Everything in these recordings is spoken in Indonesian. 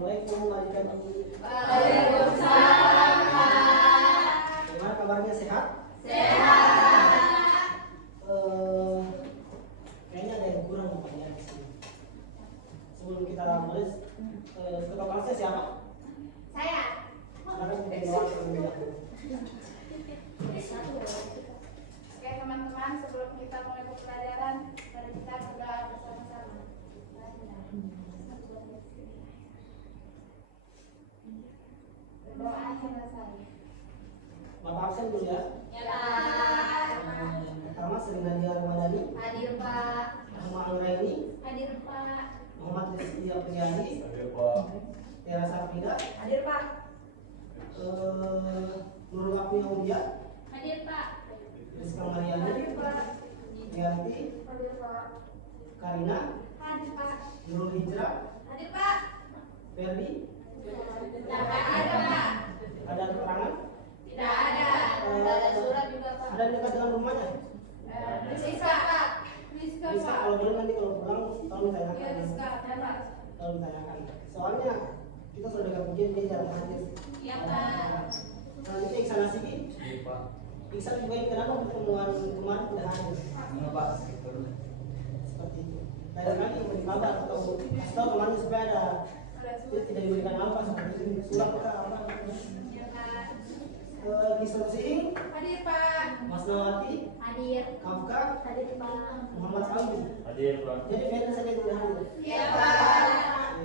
Assalamualaikum adik-adik. Waalaikumsalam. Gimana kabarnya, sehat? Sehat. Kayaknya ada yang kurang pertanyaan di sini. Sebelum kita mulai, ketua kelasnya siapa? Saya. Silakan kita jawab terlebih dahulu. Oke teman-teman, sebelum kita mulai pembelajaran, mari kita berdoa bersama-sama. Berdoa selesai. Bapak absen dulu ya. Ya Pak. Pertama, Sri Nadia Ramadhani, Hadir Pak. Muhammad Nuraini, Hadir Pak. Muhammad Rizky Apriyadi, Hadir Pak. Tiara Sarfida, Hadir Pak. Nurul Apni Aulia, Hadir Pak. Rizka Mariani, Hadir Pak. Yanti, Hadir Pak. Karina, Hadir Pak. Nurul Hijrah, Hadir Pak. Ferdi. Tidak ada Pak. Ada keterangan? Tidak ada. Tidak ada surat juga Pak. Ada yang dekat dengan rumahnya? Rizka Pak. Rizka Bisa, Pak. kalau boleh nanti kalau pulang tolong Iya ditanyakan. Rizka, ada Pak. Tolong ditanyakan. Soalnya kita sudah dengar ujian dia jarang hadir. Iya Pak. Selanjutnya Iksan Nasiki. Iya Pak. Iksan juga ini kenapa pertemuan kemarin tidak hadir? Mana Pak? Seperti itu. Tadi kali memberi kabar atau kasih tahu temannya supaya ada dia tidak diberikan apa seperti itu. Surat ke apa? Iya Pak. Kisah Sing, Hadir Pak. Mas Nawati, Hadir. Kafka, Hadir Pak. Muhammad Alwi. Hadir Pak. Jadi Ferdi saja tidak hadir. Iya Pak.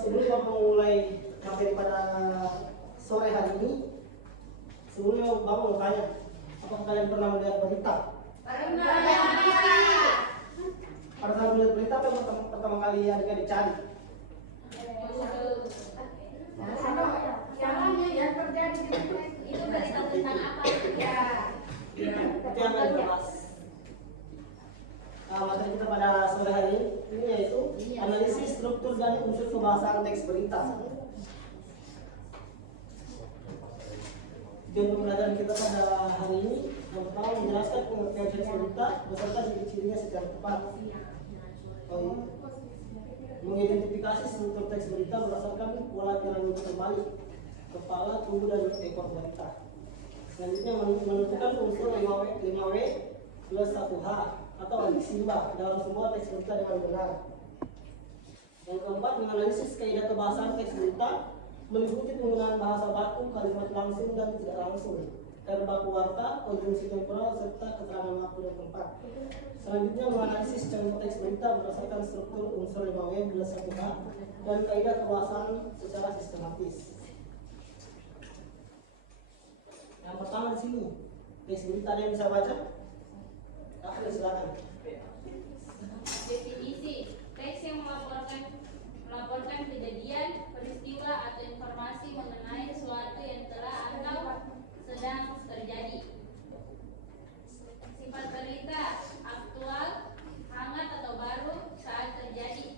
Sebelum Bapak mulai materi pada sore hari ini, sebelumnya Bapak mau tanya, apakah kalian pernah melihat berita? Pernah. Pada saat melihat berita apa yang pertama kali adik-adik cari? Yang terjadi itu berita tentang apa? Ya. Itu yang akan dibahas. Materi kita pada sore hari ini yaitu analisis struktur dan unsur kebahasaan teks berita. Dan pembelajaran kita pada hari ini yang pertama menjelaskan pengertian teks berita beserta ciri-cirinya secara tepat. Mengidentifikasi struktur teks berita berdasarkan pola piramida terbalik kepala, tubuh, dan ekor berita. Selanjutnya menentukan unsur 5W plus 1H atau simba dalam sebuah teks berita dengan benar. Yang keempat, menganalisis kaidah kebahasaan teks berita meliputi penggunaan bahasa baku, kalimat langsung dan tidak langsung, verb baku warta, konjungsi temporal, serta keterangan waktu dan tempat. Selanjutnya menganalisis contoh teks berita berdasarkan struktur unsur 5W plus 1H dan kaidah kebahasaan secara sistematis. Yang pertama di sini, teks berita ada yang bisa baca? Akhirnya silakan. Definisi teks yang melaporkan kejadian, peristiwa atau informasi mengenai sesuatu yang telah atau sedang terjadi. Sifat berita aktual, hangat atau baru, saja terjadi.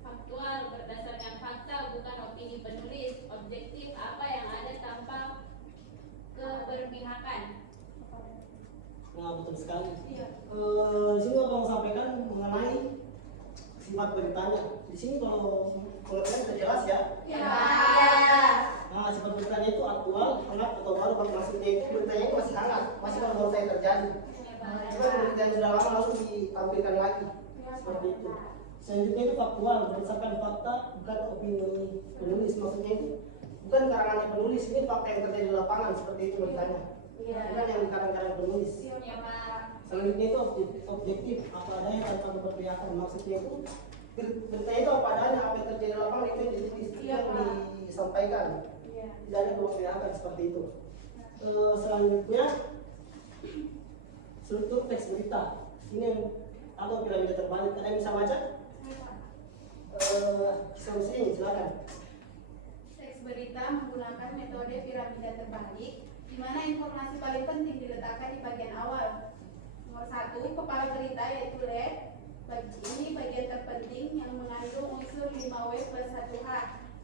Faktual berdasarkan fakta bukan opini penulis, objektif apa yang ada tanpa keberpihakan. Nah, betul sekali. Di sini Abang sampaikan mengenai sifat beritanya. Di sini kalau kalian sudah jelas ya. Ya. Nah, sifat beritanya itu aktual, hangat atau baru. Kalau maksudnya itu beritanya itu masih hangat, masih baru saja terjadi. Jika berita yang sudah lama langsung ditampilkan lagi, seperti itu. Selanjutnya itu faktual, berdasarkan fakta bukan opini penulis. Maksudnya itu bukan karangan penulis, ini fakta yang terjadi di lapangan, seperti itu beritanya. Bukan yang kadang-kadang penulis. Selanjutnya itu objektif, apa adanya tanpa keberpihakan. Maksudnya itu berita itu apa adanya, apa yang terjadi di lapangan itu yang disampaikan. Tidak ada keberpihakan seperti itu. Selanjutnya struktur teks berita. Ini yang atau piramida terbalik. Ada yang bisa baca? Solusi, silakan. Teks berita menggunakan metode piramida terbalik, di mana informasi paling penting diletakkan di bagian awal. Nomor 1, kepala berita yaitu lead. Ini bagian terpenting yang mengandung unsur 5W plus 1H.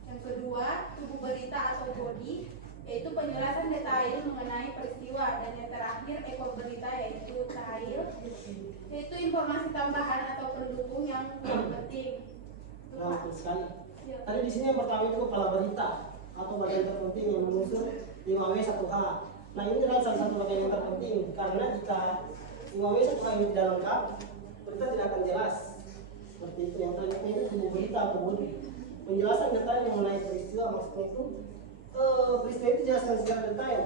Yang kedua, tubuh berita atau body, yaitu penjelasan detail mengenai peristiwa peristiwa. Dan yang terakhir ekor berita yaitu terakhir, yaitu informasi tambahan atau pendukung yang kurang penting. Itu, Nah, Pak. betul sekali. Ya. Tadi di sini yang pertama itu kepala berita atau bagian terpenting yang mengusung 5W1H. Nah, ini adalah salah satu bagian yang terpenting karena jika 5W1H ini tidak lengkap, berita tidak akan jelas. Seperti itu. Yang selanjutnya itu tubuh berita atau body. Penjelasan detail mengenai peristiwa, maksudnya itu peristiwa itu jelaskan secara detail.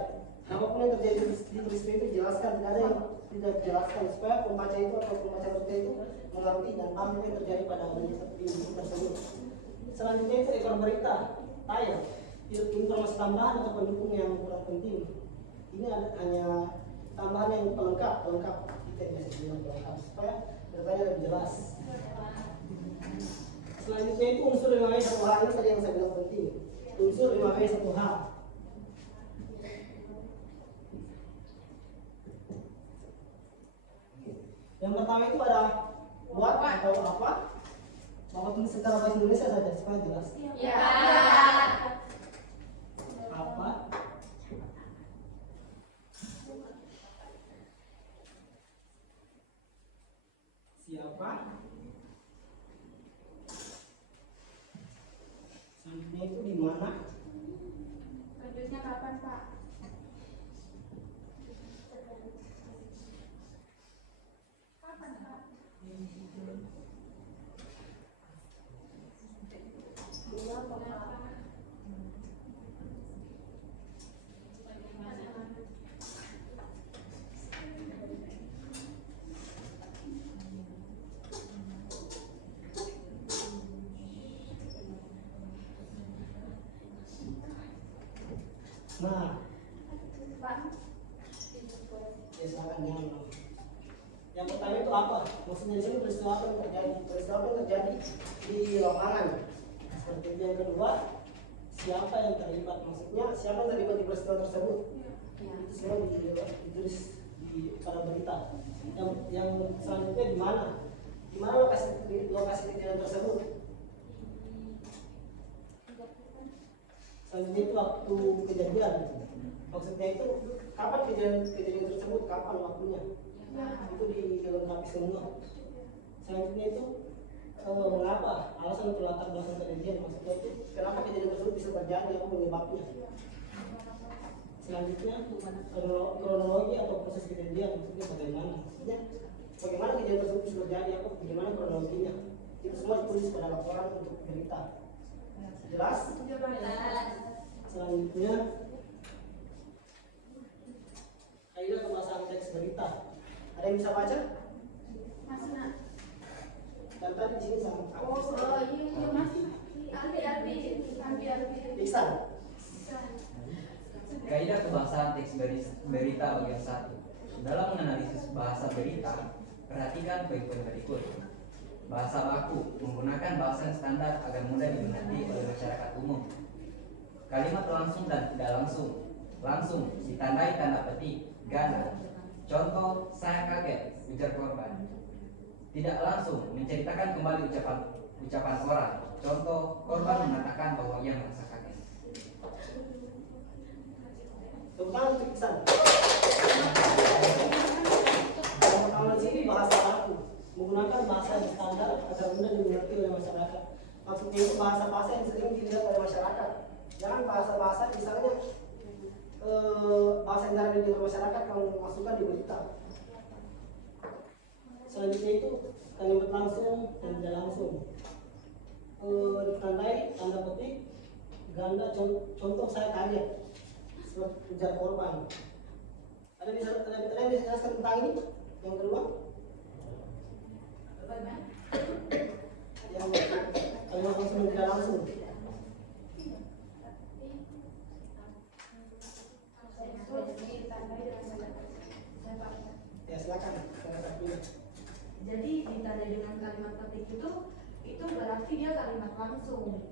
Apapun yang terjadi di peristiwa itu jelaskan, tidak ada yang tidak dijelaskan supaya pembaca itu atau pembaca berita itu mengerti dan paham apa yang terjadi pada individu tersebut. Selanjutnya itu ekor berita, tail, informasi tambahan atau pendukung yang kurang penting. Ini hanya tambahan yang pelengkap, kita biasa bilang pelengkap supaya beritanya lebih jelas. Selanjutnya itu unsur 5W1H, ini tadi yang saya bilang penting. Unsur 5W1H. Yang pertama itu ada buat atau apa? Bapak tulis secara bahasa Indonesia saja supaya jelas. Ya. Apa? Siapa? Selanjutnya itu di mana? Selanjutnya kapan, Pak? Kapan, Pak? Nah, Pak. ya silakan jangan. Yang pertama itu apa? Maksudnya di sini peristiwa apa yang terjadi? Peristiwa apa yang terjadi di lapangan. Seperti itu. Yang kedua, siapa yang terlibat? Maksudnya siapa yang terlibat di peristiwa tersebut? Itu semua ditulis di pada berita. Yang selanjutnya di mana? Di mana lokasi kejadian tersebut? Selanjutnya itu waktu kejadian. Maksudnya itu kapan kejadian tersebut? Kapan waktunya? Itu dilengkapi semua. Selanjutnya itu mengapa? Alasan atau latar belakang kejadian. Maksudnya itu kenapa kejadian tersebut bisa terjadi? Apa penyebabnya? Selanjutnya kronologi atau proses kejadian. Maksudnya bagaimana? Maksudnya bagaimana kejadian tersebut bisa terjadi? Apa bagaimana kronologinya? Itu semua ditulis pada laporan untuk berita. Jelas? Selanjutnya kaidah pembahasan teks berita. Ada yang bisa baca? Mas Nak. Dan tadi di sini sama. Iya masih. Albi. Bisa. Kaidah kebahasaan teks berita bagian 1. Dalam menganalisis bahasa berita, perhatikan poin-poin berikut. Bahasa baku, menggunakan bahasa yang standar agar mudah dimengerti oleh masyarakat umum. Kalimat langsung dan tidak langsung. Langsung ditandai tanda petik, ganda. Contoh, saya kaget, ujar korban. Tidak langsung menceritakan kembali ucapan orang. Contoh, korban mengatakan bahwa ia merasa kaget. Tepuk tangan untuk Iksan. Yang pertama di sini bahasa baku, menggunakan bahasa yang standar agar mudah dimengerti oleh masyarakat. Maksudnya itu bahasa-bahasa yang sering dilihat oleh masyarakat. Jangan bahasa-bahasa misalnya bahasa yang jarang dilihat oleh masyarakat kamu masukkan di berita. Selanjutnya itu kalimat langsung dan tidak langsung. Ditandai tanda petik ganda. Contoh saya kaget, ujar korban. Ada yang bisa jelaskan tentang ini? Yang kedua, yang kalimat langsung dan tidak langsung. Ya silakan. Jadi ditandai dengan kalimat petik itu berarti dia kalimat langsung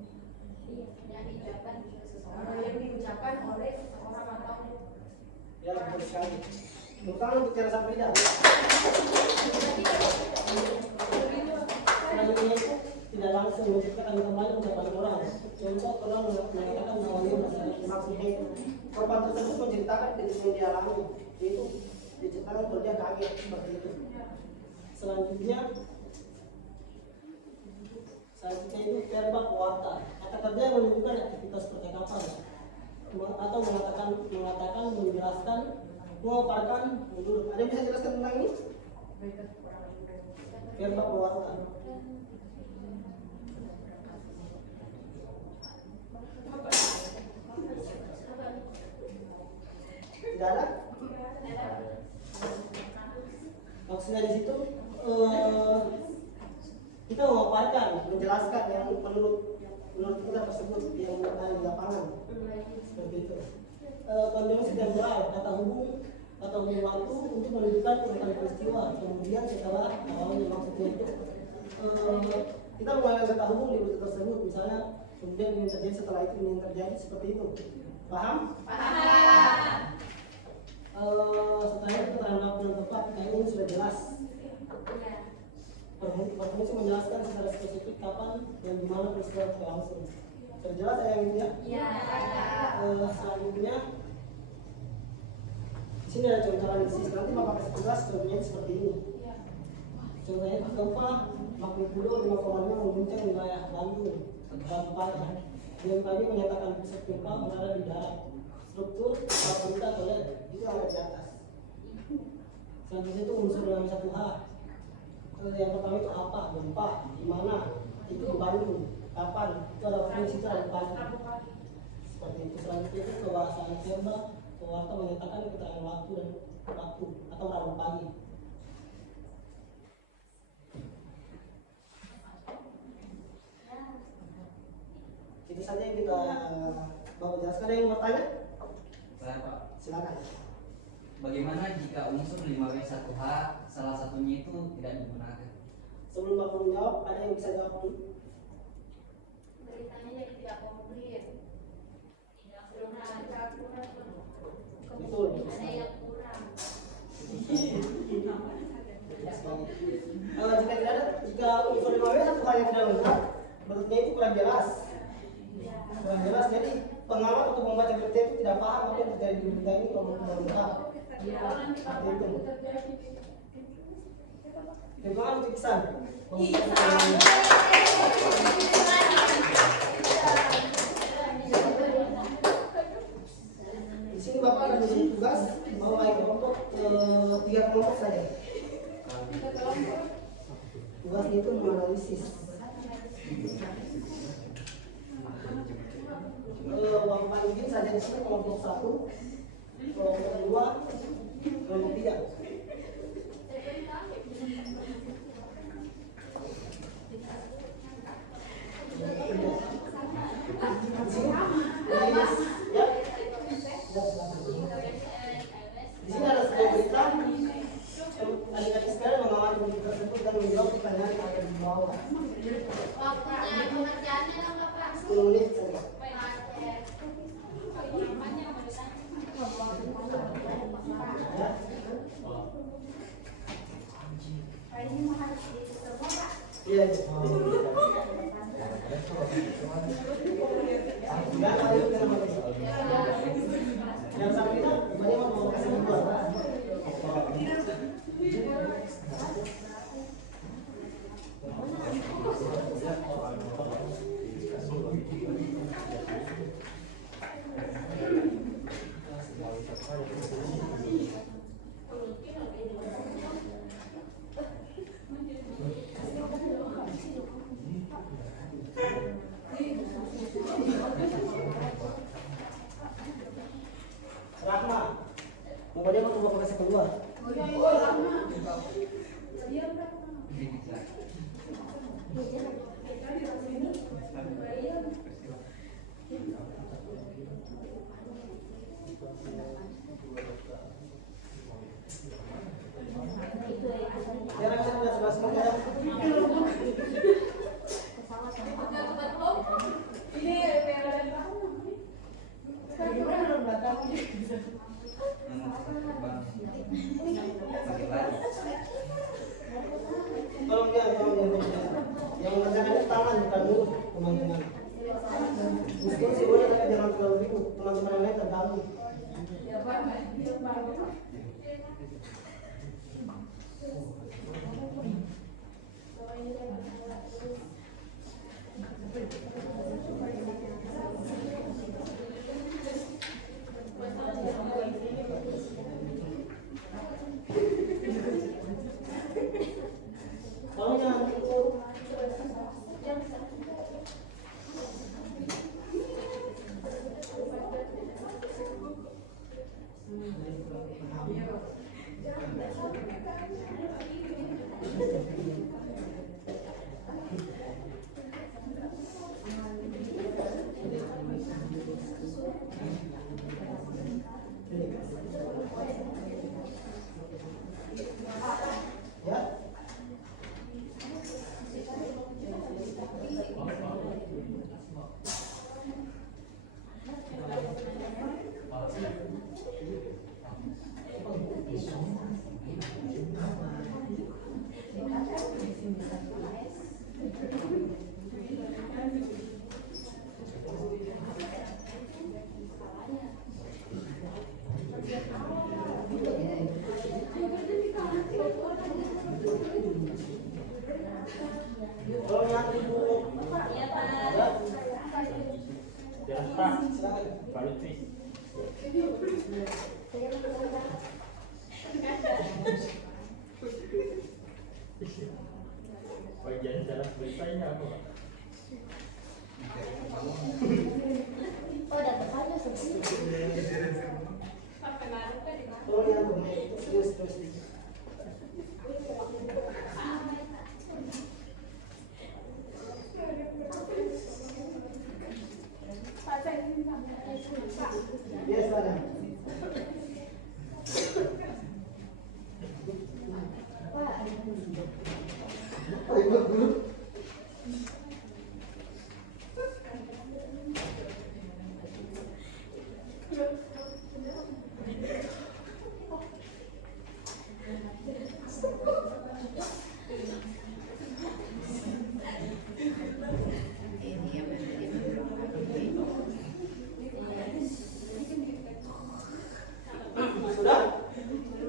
Yang diucapkan seseorang. yang diucapkan oleh seseorang atau Ya betul sekali. Bukan untuk cara Sabrina. Selanjutnya itu tidak langsung menceritakan kembali ucapan orang. Contoh orang mengatakan bahwa dia maksudnya itu korban tersebut menceritakan kejadian yang dialami, yaitu diceritakan kalau dia kaget seperti itu. Selanjutnya itu verbal warta. Kata kerja yang menunjukkan aktivitas percakapan atau mengatakan, menjelaskan, memaparkan, menurut. Ada yang bisa jelaskan tentang ini? Verbal warta. Tidak ada? Maksudnya di situ kita memaparkan, menjelaskan yang menurut kita tersebut yang ada di lapangan, seperti itu. Konjungsi temporal, kata hubung waktu untuk menunjukkan urutan peristiwa. Kemudian setelah awalnya maksudnya itu kita mengenal kata hubung di buku tersebut, misalnya kemudian ini terjadi setelah itu ini terjadi, seperti itu. Paham? Paham. Setelah itu keterangan waktu yang tepat, kayaknya ini sudah jelas. Berfungsi menjelaskan secara spesifik kapan dan di mana peristiwa berlangsung. Terjelas ya yang ini ya? Iya. Selanjutnya di sini ada contoh analisis. Nanti Bapak kasih tugas contohnya seperti ini. Contohnya itu gempa magnitudo 5,5 mengguncang wilayah Bandung, Pagi. BMKG menyatakan pusat gempa berada di darat. Struktur berita oleh itu ada di atas. Selanjutnya itu unsur dalam satu H. Yang pertama itu apa, gempa, di mana, itu di Bandung, kapan, itu ada fungsi itu ada di Bandung. Seperti itu. Selanjutnya itu kebahasaan verbal, pewarta menyatakan keterangan waktu dan waktu atau Rabu pagi. Itu saja yang kita bawa jelaskan. Ada yang mau tanya? Saya Pak. Silakan. Bagaimana jika unsur 5W1H salah satunya itu tidak digunakan? Sebelum Bapak menjawab, ada yang bisa jawab dulu? Beritanya jadi tidak komplit. Tidak kurang. Betul. Ada yang kurang. Jika tidak ada, jika unsur 5W satu hal yang tidak lengkap, bentuknya itu kurang jelas. Kurang jelas, jadi pengamat atau membaca berita itu tidak paham apa yang terjadi di berita ini kalau kurang lengkap. Seperti itu. Terima kasih Iksan. Di sini Bapak ada diberi tugas bawa kelompok 3 kelompok saja. Tugasnya itu menganalisis. Bapak izin saja di sini kelompok 1, kelompok 2, kelompok 3. Di sini ada sebuah berita. Adik-adik sekalian mengamati berita tersebut dan menjawab pertanyaan yang ada di bawah. Waktunya pengerjaannya dong Bapak. 10 menit saja. Ya. Iya. Yang satu itu banyak mau kasih dua. Rahma, kemudian mau bapak kasih keluar. Biar bisa sudah sebelah sebelah. Tolong dia. Yang mengerjakan itu tangan bukan mulut, teman-teman. Meskipun sih boleh tapi jangan terlalu ribut, teman-teman yang lain terganggu. Tolong jangan ikut. Ya. Tolong yang dulu. Iya, Pak. Ya. Pak, baru please. Bagian dalam beritanya apa, Pak? Oh, datapannya seperti Tolong yang bermain itu serius. Yes, madam. Oh, ikut dulu. Sudah?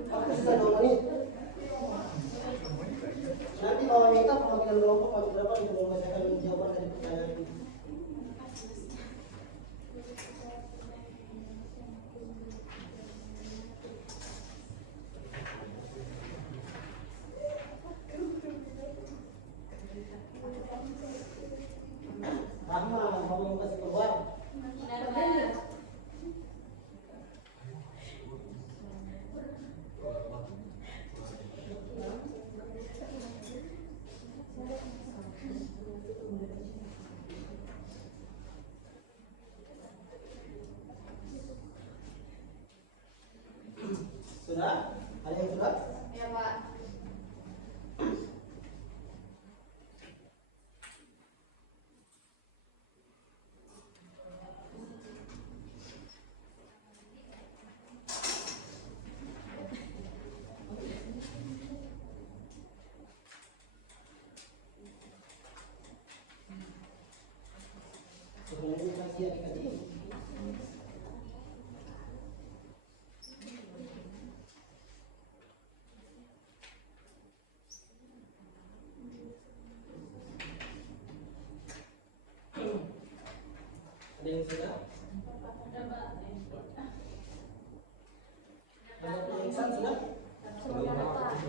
Aku sudah 2 menit. Nanti kalau minta pemanggilan kelompok atau berapa kita mau bacakan jawaban dari pertanyaan ini. Rahma, mau kasih keluar? Benar, Pak. Sudah? Ada yang sudah? Ya, Pak. Sebenarnya kasih adik-adik. Ada yang sudah? Ada pemeriksaan sudah? Percepat.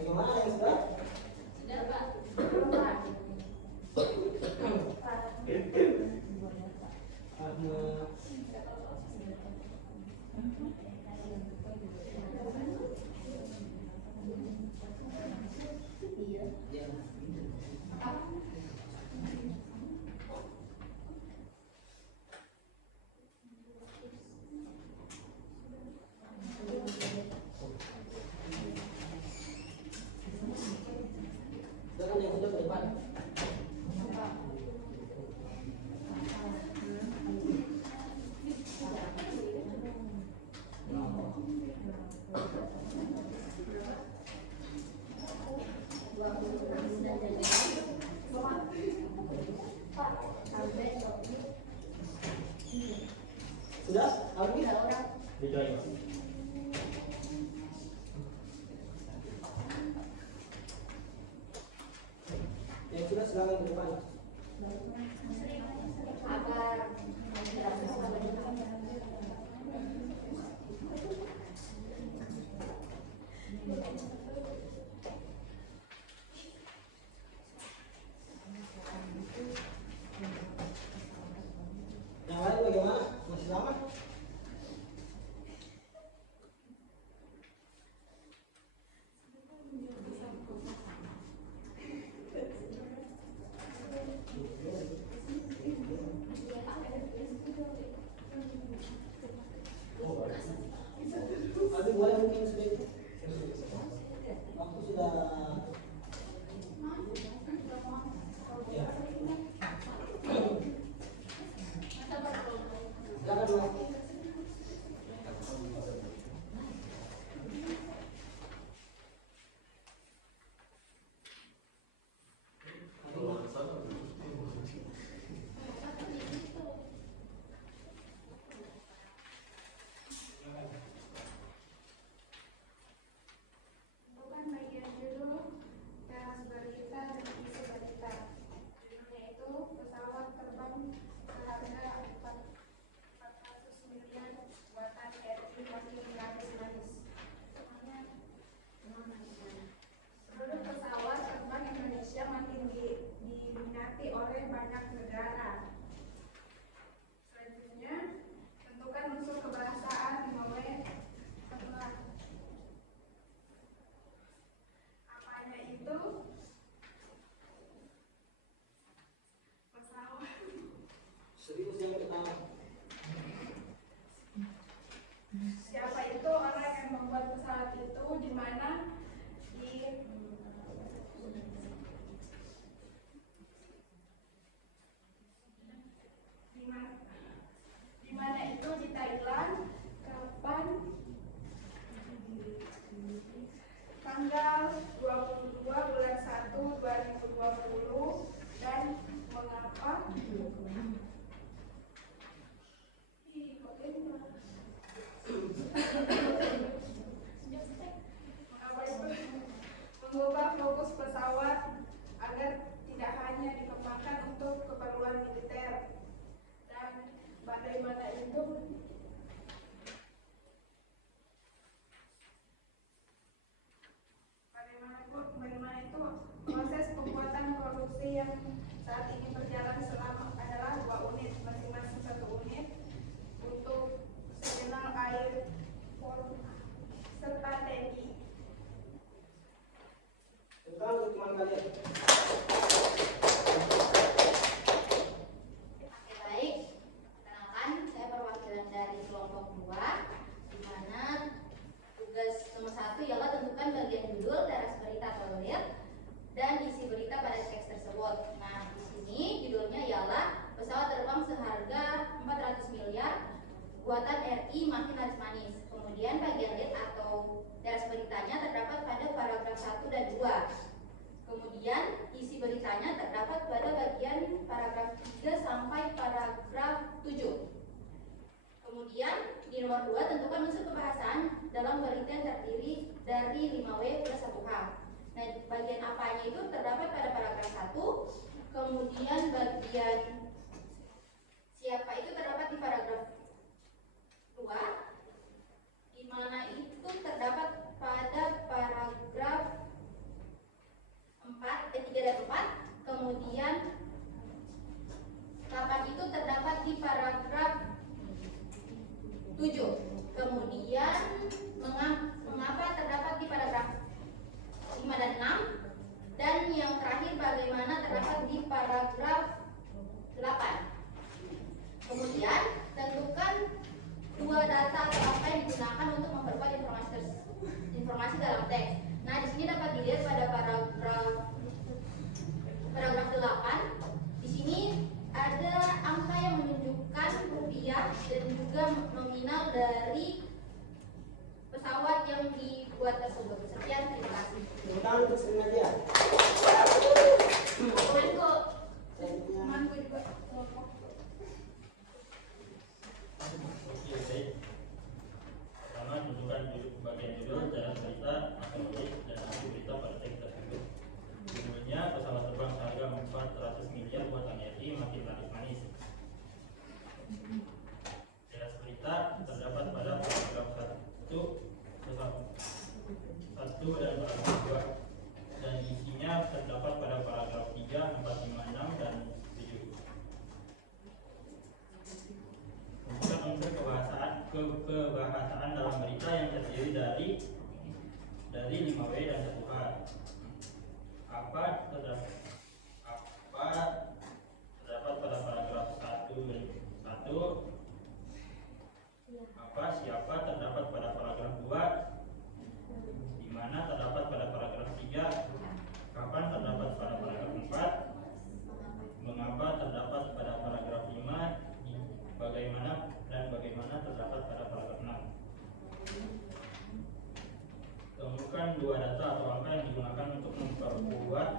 Bagaimana yang sudah? Sudah, Pak. ke depan. Sudah? Alwi? Itu aja. Yang sudah silakan ke depan. Yang lain bagaimana? Masih lama? Aduh, boleh mungkin sedikit. Waktu sudah. Ya. Silakan, Mas. Bukan bagian judul, teras berita dan isi berita. Yaitu pesawat terbang seharga 400 miliar buatan RI makin laris-laris. Produk pesawat terbang Indonesia makin diminati oleh banyak negara. Selanjutnya, tentukan unsur kebahasaan 5W setelah apanya itu pesawat. Serius yang pertama. Siapa itu orang yang membuat pesawat itu, di mana di mana itu di Thailand, kapan, tanggal 22 bulan 1 2020, dan mengapa. Ih, kok ini? Mengapa itu mengubah fokus pesawat agar tidak hanya dikembangkan untuk keperluan militer, dan bagaimana itu proses pembuatan produksi yang saat ini berjalan selama adalah 2 unit, masing-masing 1 unit untuk National Air Force serta TNI. Sekarang untuk teman kalian. Oke, baik. Perkenalkan, saya perwakilan dari kelompok 2, di mana tugas nomor 1 ialah tentukan bagian judul, teras berita atau lead, dan isi berita pada teks tersebut. Nah, di sini judulnya ialah pesawat terbang seharga 400 miliar buatan RI makin laris manis. Kemudian bagian lead atau teras beritanya terdapat pada paragraf 1 dan 2. Kemudian isi beritanya terdapat pada bagian paragraf 3 sampai paragraf 7. Kemudian di nomor 2 tentukan unsur kebahasaan dalam berita yang terdiri dari 5W plus 1H. Nah, bagian apanya itu terdapat pada paragraf 1. Kemudian bagian siapa itu terdapat di paragraf 2, di mana itu terdapat pada paragraf 3 dan 4. Kemudian 8 itu terdapat di paragraf 7. Kemudian mengapa terdapat di paragraf 5 dan 6. Dan yang terakhir bagaimana terdapat di paragraf 8. Kemudian tentukan 2 data atau apa yang digunakan untuk memperkuat informasi dalam teks. Nah, di sini dapat dilihat pada paragraf paragraf 8. Di sini ada angka yang menunjukkan rupiah dan juga nominal dari pesawat yang dibuat tersebut. Sekian, terima kasih. Tepuk tangan untuk Sri Nadia. Manko. Temanku juga. Oke, baik. Pertama, tentukan bagian judul, jalan berita, akronis, dan arti berita pada teks tersebut. Judulnya, pesawat terbang seharga 400 miliar buatan RI makin manis-manis. Jelas berita terdapat pada paragraf 1 dan paragraf 2, dan isinya terdapat pada paragraf 3, 4, 5, 6, dan 7. Untuk unsur kebahasaan dalam berita yang terdiri dari 5W dan 1H. Apa terdapat pada paragraf 1, apa siapa terdapat pada paragraf 2, di mana terdapat pada paragraf 3, kapan terdapat pada paragraf 4, mengapa terdapat pada paragraf 5, bagaimana terdapat pada paragraf 6. Temukan dua data atau angka yang digunakan untuk memperkuat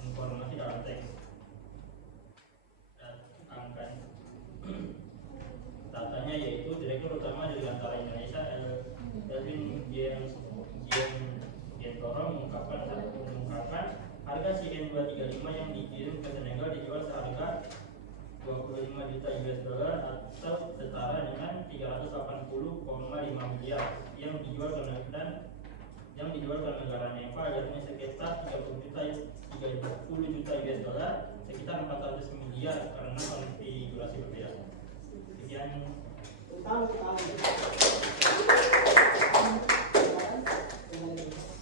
informasi dalam teks. Datanya yaitu Direktur Utama Dirgantara Indonesia Elvin Gientoro mengungkapkan harga CN235 yang dikirim ke Senegal dijual seharga 25 juta US dollar atau setara dengan 380,5 miliar yang dijual ke negara Nepal, yakni sekitar 30 juta US dollar, sekitar 400 miliar karena konfigurasi berbeda. Sekian.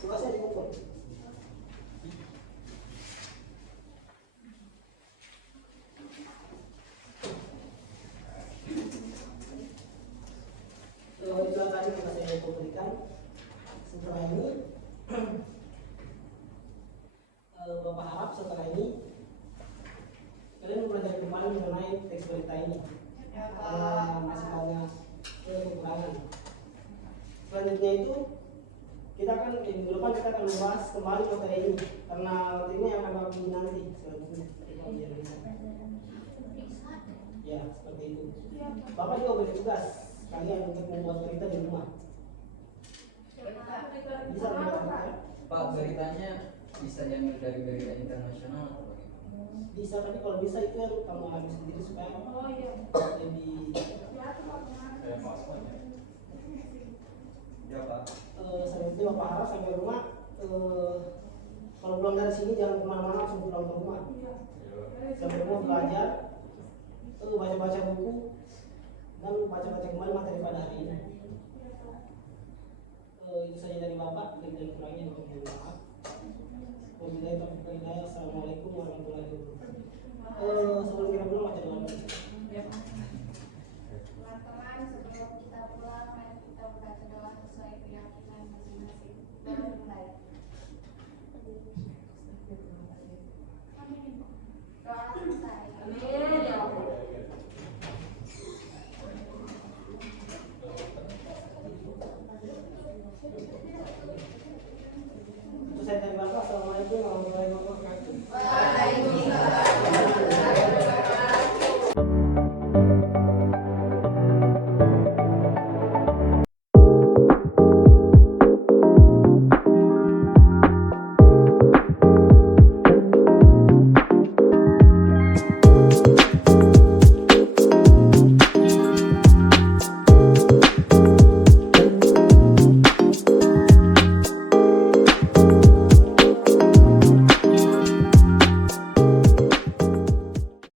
Tugasnya dikumpul. Itulah tadi yang saya berikan. Setelah ini Bapak harap setelah ini kalian mempelajari kembali mengenai teks berita ini. Masih banyak kekurangan. Selanjutnya itu kita akan minggu depan kita akan membahas kembali materi ini karena materi ini akan kami nanti selanjutnya. Ya seperti itu. Bapak juga beri tugas kalian untuk membuat berita di rumah. Bisa membuat Pak, beritanya bisa diambil dari berita internasional atau bagaimana? bisa, tapi kalau bisa itu yang kamu ambil sendiri supaya lebih Ya Pak. selanjutnya Bapak harap sampai rumah kalau pulang dari sini jangan kemana-mana, langsung pulang ke rumah. Sampai rumah belajar, baca-baca buku dan baca-baca kembali materi pada hari ini. Itu saja dari Bapak, dan kurangnya mohon maaf. Wabillahi taufiq wal hidayah. Assalamualaikum warahmatullahi wabarakatuh. Sebelum kita pulang baca doa dulu. Teman-teman, sebelum kita pulang, mari kita berbaca doa sesuai keyakinan masing-masing. Baru mulai.